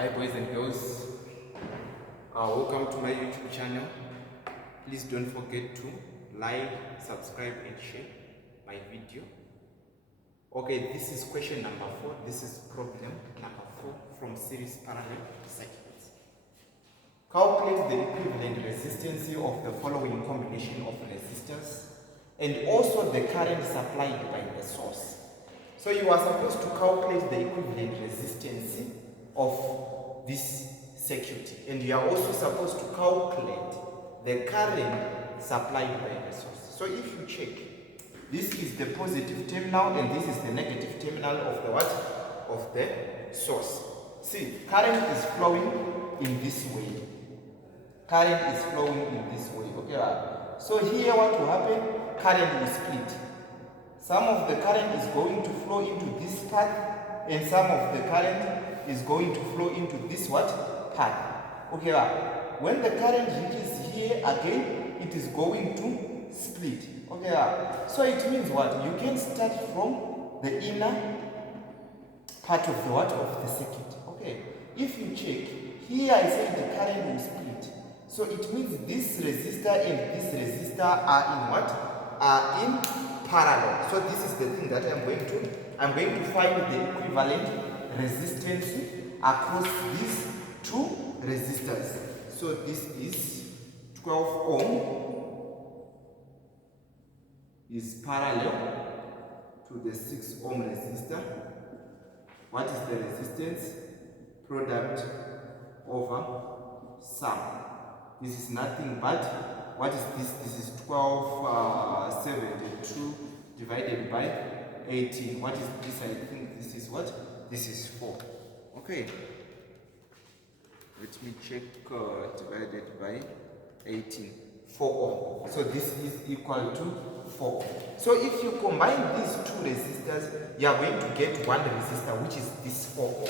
Hi boys and girls, welcome to my YouTube channel. Please don't forget to like, subscribe and share my video. Okay, this is question number 4. This is problem number 4 from series parallel circuits. Calculate the equivalent resistance of the following combination of resistors and also the current supplied by the source. So you are supposed to calculate the equivalent resistance of this circuit, and you are also supposed to calculate the current supplied by the source. So if you check, this is the positive terminal and this is the negative terminal of the what? Of the source. See, current is flowing in this way. Current is flowing in this way. Okay, so here what will happen? Current will split. Some of the current is going to flow into this path, and some of the current is going to flow into this what? Path. Okay, when the current reaches here again, it is going to split. Okay, so it means what? You can start from the inner part of the what? Of the circuit. Okay, if you check, here I say the current will split. So it means this resistor and this resistor are in what? Are in parallel. So this is the thing that I'm going to find the equivalent resistance across these two resistors. So this is 12 ohm is parallel to the 6 ohm resistor. What is the resistance? Product over sum. This is nothing but, what is this? This is 1272 divided by 18. What is this? I think this is what? This is 4. Okay. Let me check. Divided by 18. 4 ohm. So this is equal to 4. So if you combine these two resistors, you are going to get one resistor, which is this 4 ohm.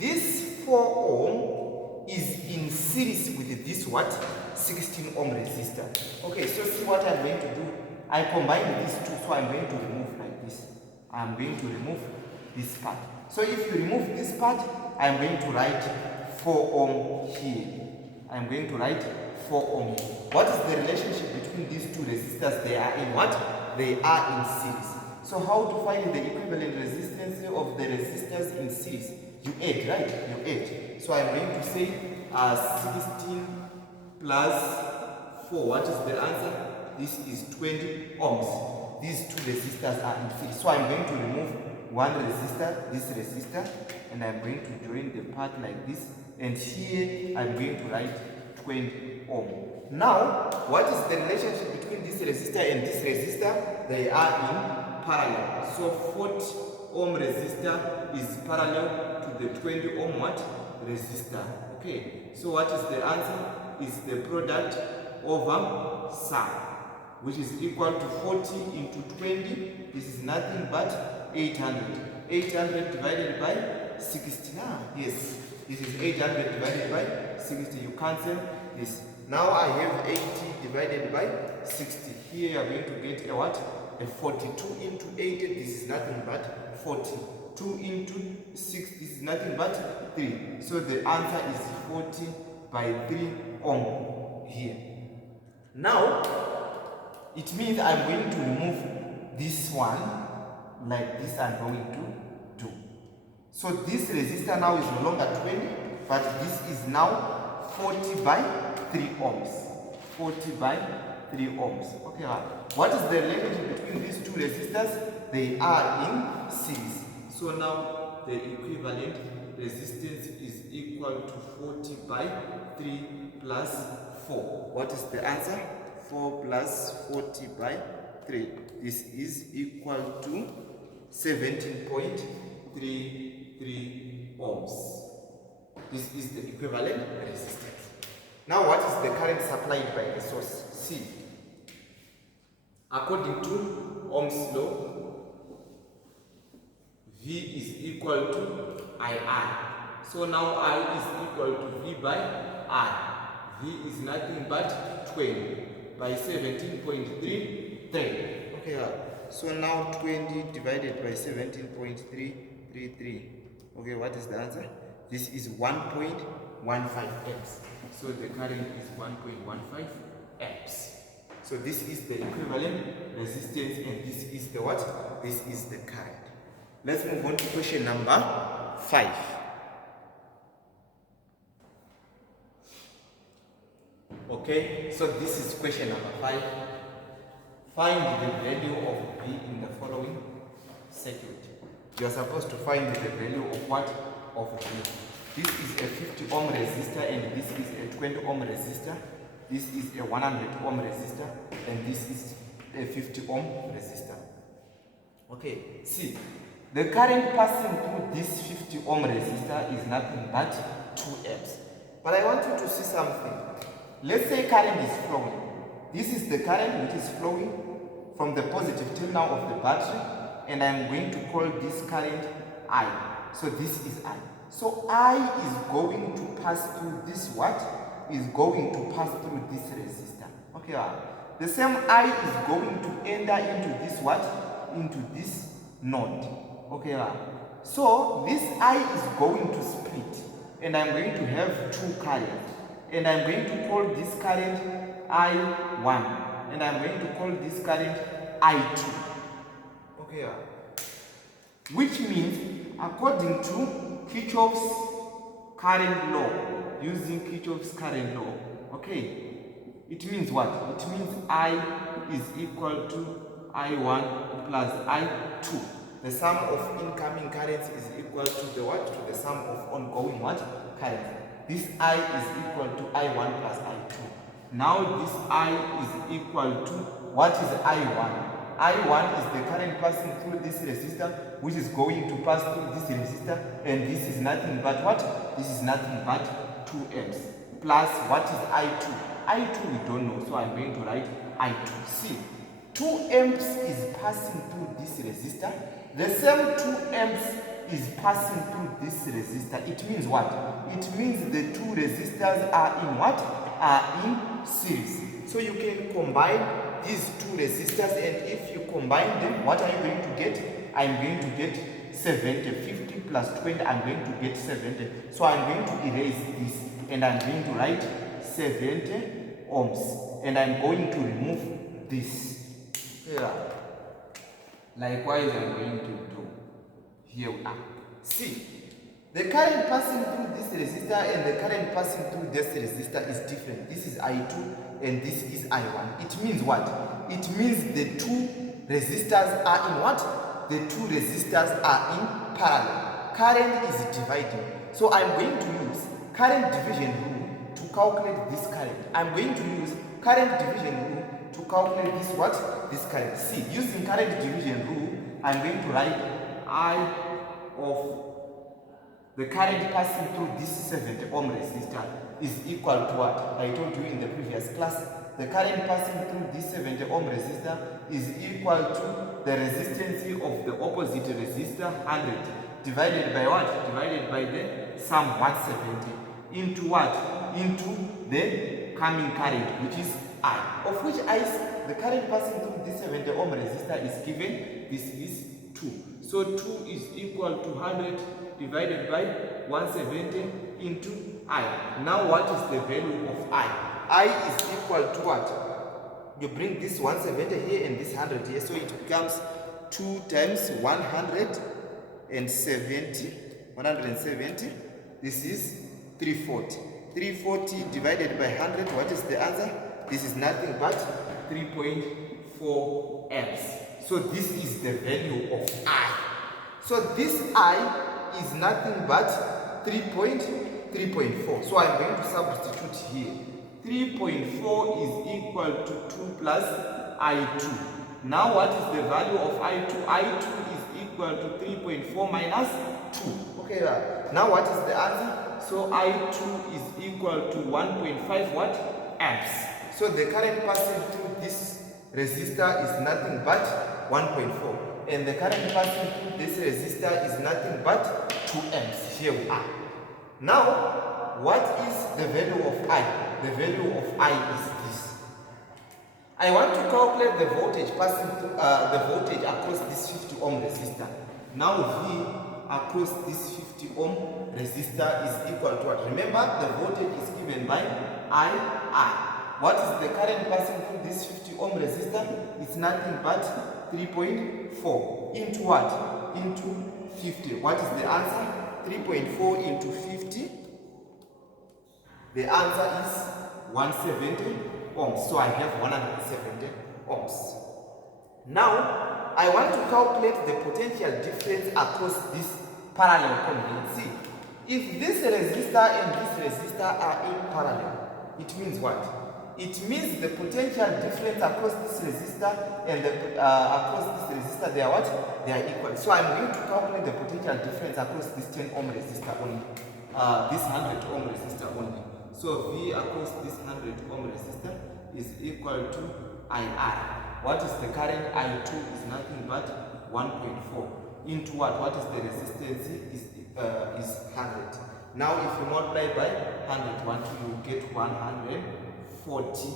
This 4 ohm is in series with this what? 16 ohm resistor. Okay, so see what I'm going to do. I combine these two, so I'm going to remove like this. I'm going to remove this part. So if you remove this part, I'm going to write 4 ohm here. I'm going to write 4 ohm here. What is the relationship between these two resistors? They are in what? They are in series. So how to find the equivalent resistance of the resistors in series? You add, right? You add. So I'm going to say 16 plus 4. What is the answer? This is 20 ohms. These two resistors are in series. So I'm going to remove one resistor, this resistor, and I'm going to join the part like this. And here I'm going to write 20 ohm. Now, what is the relationship between this resistor and this resistor? They are in parallel. So 40 ohm resistor is parallel to the 20 ohm what? Resistor. Okay, so what is the answer? Is the product over sum, which is equal to 40 into 20. This is nothing but 800. 800 divided by 60. Yes, this is 800 divided by 60. You cancel this. Now I have 80 divided by 60. Here you are going to get a what? A 42 into 80. This is nothing but 40. 2 into 6, this is nothing but 3. So the answer is 40 by 3 ohm here. Now, it means I'm going to remove this one like this. I'm going to do. So this resistor now is no longer 20, but this is now 40 by 3 ohms. 40 by 3 ohms. Okay, what is the relationship between these two resistors? They are in series. So now the equivalent resistance is equal to 40 by 3 plus 4. What is the answer? 4 plus 40 by 3. This is equal to 17.33 ohms. This is the equivalent resistance. Now what is the current supplied by the source? See, according to Ohm's law, V is equal to IR. So now I is equal to V by R. V is nothing but 20 by 17.33. Okay, so now 20 divided by 17.333. Okay, what is the answer? This is 1.15 amps. So the current is 1.15 amps. So this is the equivalent resistance, and this is the what? This is the current. Let's move on to question number 5. Okay, so this is question number 5. Find the value of V in the following circuit. You are supposed to find the value of what? Of V. This is a 50 ohm resistor, and this is a 20 ohm resistor. This is a 100 ohm resistor, and this is a 50 ohm resistor. Okay, see, the current passing through this 50 ohm resistor is nothing but 2 amps. But I want you to see something. Let's say current is flowing. This is the current which is flowing from the positive till now of the battery, and I'm going to call this current I. So this is I. So I is going to pass through this what? Is going to pass through this resistor. Okay, the same I is going to enter into this what? Into this node. Okay, so this I is going to split, and I'm going to have two currents, and I'm going to call this current I1, and I'm going to call this current I2. Okay, which means according to Kirchhoff's current law, using Kirchhoff's current law, okay, it means what? It means I is equal to I1 plus I2. The sum of incoming currents is equal to the what? To the sum of ongoing what? Currents. This I is equal to I1 plus I2. Now this I is equal to, what is I1? I1 is the current passing through this resistor, which is going to pass through this resistor, and this is nothing but what? This is nothing but 2 amps. Plus what is I2? I2 we don't know, so I'm going to write I2. See, 2 amps is passing through this resistor. The same 2 amps is passing through this resistor. It means what? It means the two resistors are in what? Are in series. So you can combine these two resistors, and if you combine them, what are you going to get? I'm going to get 70. 50 plus 20, I'm going to get 70. So I'm going to erase this, and I'm going to write 70 ohms, and I'm going to remove this. Yeah. Likewise, I'm going to do. Here we are. See, the current passing through this resistor and the current passing through this resistor is different. This is I2 and this is I1. It means what? It means the two resistors are in what? The two resistors are in parallel. Current is dividing. So I'm going to use current division rule to calculate this current. I'm going to use current division rule to calculate this what? This current. See, using current division rule, I'm going to write I of the current passing through this 70 ohm resistor is equal to what? I told you in the previous class. The current passing through this 70 ohm resistor is equal to the resistance of the opposite resistor 100 divided by what? Divided by the sum 170 into what? Into the coming current, which is I. Of which I, the current passing through this 70 ohm resistor is given. This is 2. So 2 is equal to 100 divided by 170 into I. Now what is the value of I? I is equal to what? You bring this 170 here and this 100 here, so it becomes 2 times 170. This is 340. 340 divided by 100, what is the answer? This is nothing but 3.4 amps. So this is the value of I. So this I is nothing but 3.4. So I'm going to substitute here. 3.4 is equal to 2 plus I2. Now what is the value of I2? I2 is equal to 3.4 minus 2. Okay, now what is the answer? So I2 is equal to 1.5 what? Amps. So the current passing through this resistor is nothing but 1.4. And the current passing through this resistor is nothing but 2 amps. Here we are. Now, what is the value of I? The value of I is this. I want to calculate the voltage passing through the voltage across this 50 ohm resistor. Now V across this 50 ohm resistor is equal to what? Remember, the voltage is given by II. What is the current passing through this 50 ohm resistor? It's nothing but 3.4 into what? Into 50. What is the answer? 3.4 into 50. The answer is 170 ohms. So I have 170 ohms. Now, I want to calculate the potential difference across this parallel combination. See, if this resistor and this resistor are in parallel, it means what? It means the potential difference across this resistor and across this resistor, they are what? They are equal. So I'm going to calculate the potential difference across this 10 ohm resistor only, this 100 ohm resistor only. So V across this 100 ohm resistor is equal to IR. What is the current? I2 is nothing but 1.4 into what? What is the resistance? Is 100. Now if you multiply by 100, you get 140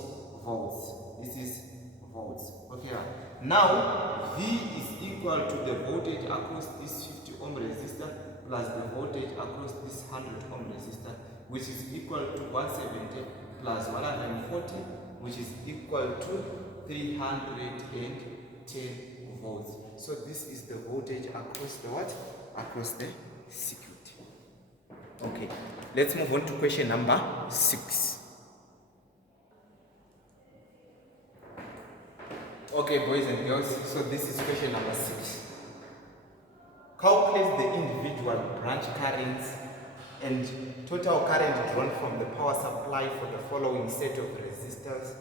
volts. This is volts. Okay. Now V is equal to the voltage across this 50 ohm resistor plus the voltage across this 100 ohm resistor, which is equal to 170 plus 140, which is equal to 310 volts. So this is the voltage across the what? Across the circuit. Okay, let's move on to question number 6. Okay, boys and girls, so this is question number 6. Calculate the individual branch currents and total current drawn from the power supply for the following set of resistors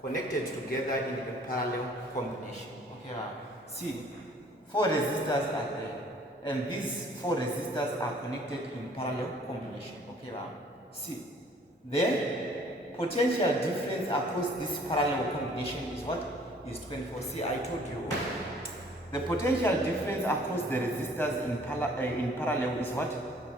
connected together in a parallel combination. Okay, see, 4 resistors are there, and these 4 resistors are connected in parallel combination. Okay, see, the potential difference across this parallel combination is what? Is 24. See, I told you the potential difference across the resistors in parallel is what?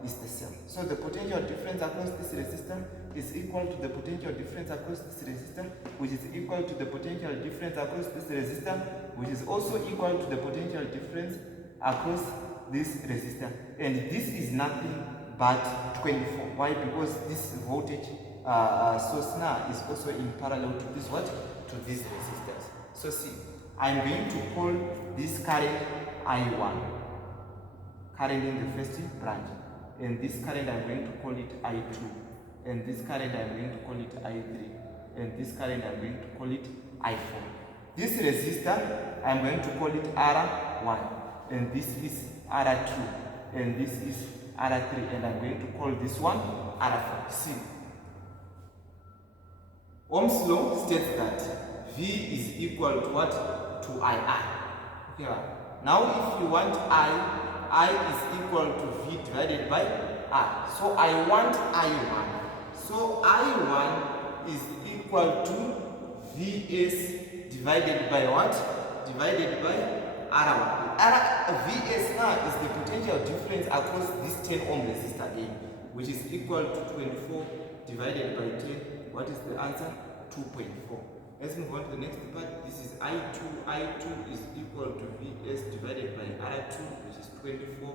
Is the same. So the potential difference across this resistor is equal to the potential difference across this resistor, which is equal to the potential difference across this resistor, which is also equal to the potential difference across this resistor. And this is nothing but 24. Why? Because this voltage source now is also in parallel to this what? To these resistors. So see, I'm going to call this current I1, current in the first branch, and this current I'm going to call it I2, and this current I'm going to call it I3, and this current I'm going to call it I4. This resistor I'm going to call it R1, and this is R2, and this is R3, and I'm going to call this one R4. See, Ohm's law states that V is equal to what? To IR. Okay. Now if you want I is equal to V divided by R. So I want I1. So I1 is equal to Vs divided by what? Divided by R1. Vs now is the potential difference across this 10 ohm resistor again, which is equal to 24 divided by 10. What is the answer? 2.4. Let's move on to the next part. This is I2. I2 is equal to Vs divided by R2, which is 24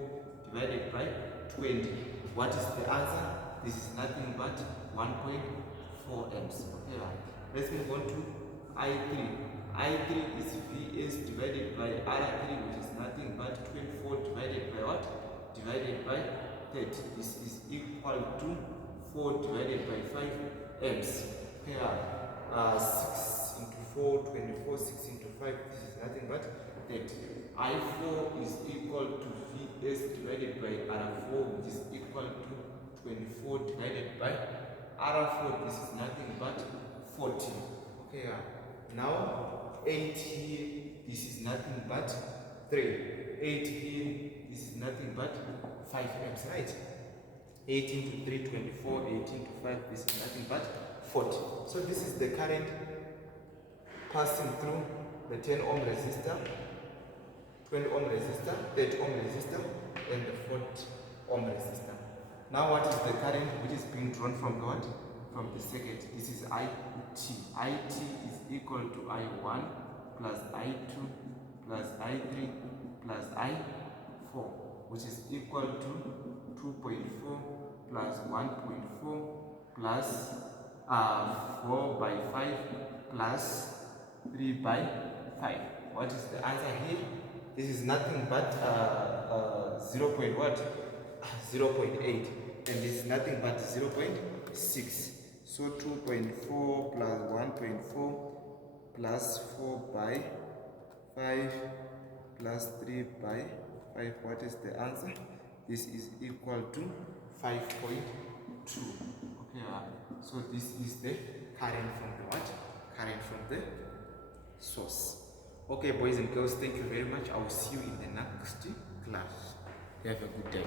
divided by 20. What is the answer? This is nothing but 1.4 amps. Okay, let's move on to I3. I3 is Vs divided by R3, which is nothing but 24 divided by what? Divided by 30. This is equal to 4 divided by 5 amps. Here, 6 into 4, 24, 6 into 5, this is nothing but 30. I4 is equal to Vs divided by R4, which is equal to 24 divided by R4, this is nothing but 40. Okay, now 8 here, this is nothing but 3. 8 here, this is nothing but 5 amps, right? 8 into 3, 24, 8 into 5, this is nothing but 40. So this is the current passing through the 10 ohm resistor, 20 ohm resistor, 30 ohm resistor, and the 40 ohm resistor. Now what is the current which is being drawn from the what? From the circuit. This is IT. IT is equal to I1 plus I2 plus I3 plus I4. which is equal to 2.4 plus 1.4 plus 4 by 5 plus 3 by 5. What is the answer here? This is nothing but 0. What? 0.8, and this is nothing but 0.6. So 2.4 plus 1.4 plus 4 by 5 plus 3 by 5. What is the answer? This is equal to 5.2. Okay, so this is the current from the what? Current from the source. Okay, boys and girls, thank you very much. I will see you in the next class. You have a good day.